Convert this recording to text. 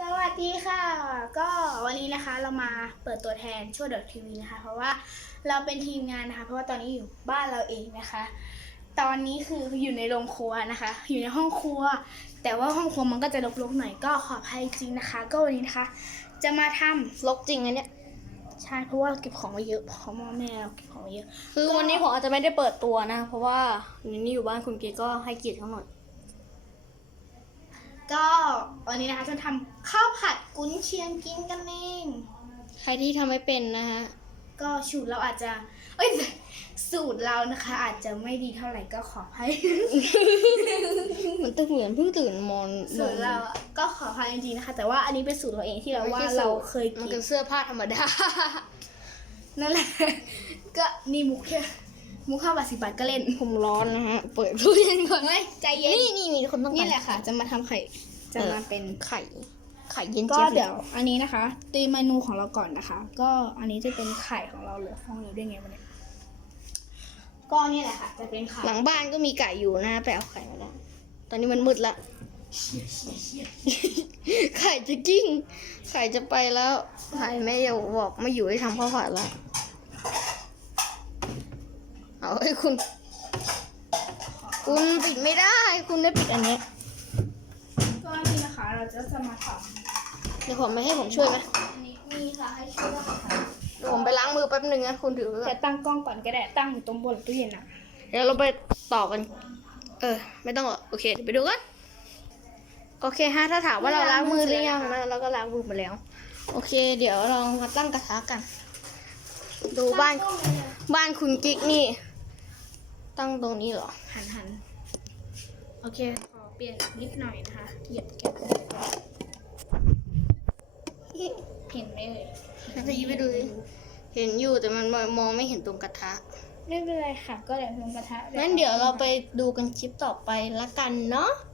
สวัสดีค่ะ ก็วันนี้นะคะเรามาเปิดตัวแทนช่วยดอททีวีนะคะ เพราะว่าเราเป็นทีมงานนะคะ เพราะว่าตอนนี้อยู่บ้านเราเองนะคะ ตอนนี้คืออยู่ในโรงครัวนะคะ อยู่ในห้องครัว แต่ว่าห้องครัวมันก็จะรกๆหน่อยก็ขออภัยจริงนะคะ ก็วันนี้นะคะ จะมาทำลกจริงอันเนี้ยใช่เพราะว่าเราเก็บของไว้เยอะเพราะว่าแม่เราเก็บของไว้เยอะ คือวันนี้ผมอาจจะไม่ได้เปิดตัวนะ เพราะว่านี่อยู่บ้านคุณเกก็ให้เกียรติเขาหน่อย ก็วันนี้นะคะจะทำข้าวผัดกุ้นเชียงกินกันเองใครที่ทำไม่เป็นนะฮะ ก็สูตรเราอาจจะ เอ้ยสูตรเรานะคะ อาจจะไม่ดีเท่าไหร่ก็ขอให้ มันตึงเหมือนเพิ่งตื่นมอนสูตรเราอะก็ขออภัยจริงๆนะคะ แต่ว่าอันนี้เป็นสูตรเราเองที่เราว่าเราเคยมันกิเป็นนเสื้อผ้าธรรมดา นั่นแหละ ก็นี่มุกแค่ มุกข้าวบาทสิบบาทก็เล่น ผมร้อนนะฮะ เปิดตู้เย็นก่อนเฮ้ยใจเย็น นี่นี่มีคนต้องการนี่แหละค่ะ จะมาทำไข่ จะมาเป็นไข่ ไข่เย็นก็จี๊บเดี๋ยว อันนี้นะคะตีเมนูของเราก่อนนะคะ ก็อันนี้จะเป็นไข่ของเราเหลือฟองเดียวได้ไงวะเนี่ยก็นี่แหละค่ะ จะเป็นไข่ หลังบ้านก็มีไก่อยู่นะไปเอาไข่มาแล้วตอนนี้มันมืดละไข่จะกิ้ง ไข่จะไปแล้ว ไข่แม่อย่าบอกไม่อยู่ให้ทำข้าวผัดละ เอาให้คุณ คุณปิดไม่ได้ คุณได้ปิดอันนี้ก็นี่นะคะเราจะจะมาทเดี๋ยวผมไม่ให้ผมช่วยไหมำอันนี้มีค่ะให้ช่วยค่ะเดี๋ยวผมไปล้างมือแป๊บนึงนะคุณถือไว้ก่อน จะตั้งกล้องก่อนก็ได้ตั้งอยู่ตรงบนตู้เย็นอะเดี๋ยวเราไปต่อกัน เออ ไม่ต้องหรอก โอเคเดี๋ยวไปดูกัน โอเคฮะ ถ้าถามว่าเราล้างมือหรือยังนะเราก็ล้างมือมาแล้ว โอเค เดี๋ยวเรามาตั้งกระทะกัน ดูบ้าน บ้านคุณกิ๊กนี่ ตั้งตรงนี้เหรอ หันหันโอเค ขอเปลี่ยนนิดหน่อยนะคะ เหยียบแก้วเห็นไหมเอ่ยน่าจะยิ้มไปดูดิเห็นอยู่แต่มันมองไม่เห็นตรงกระทะ ไม่เป็นไรค่ะ ก็เดี๋ยวลงกระทะงั้นเดี๋ยวเราไปดูกันคลิปต่อไปละกันเนาะโ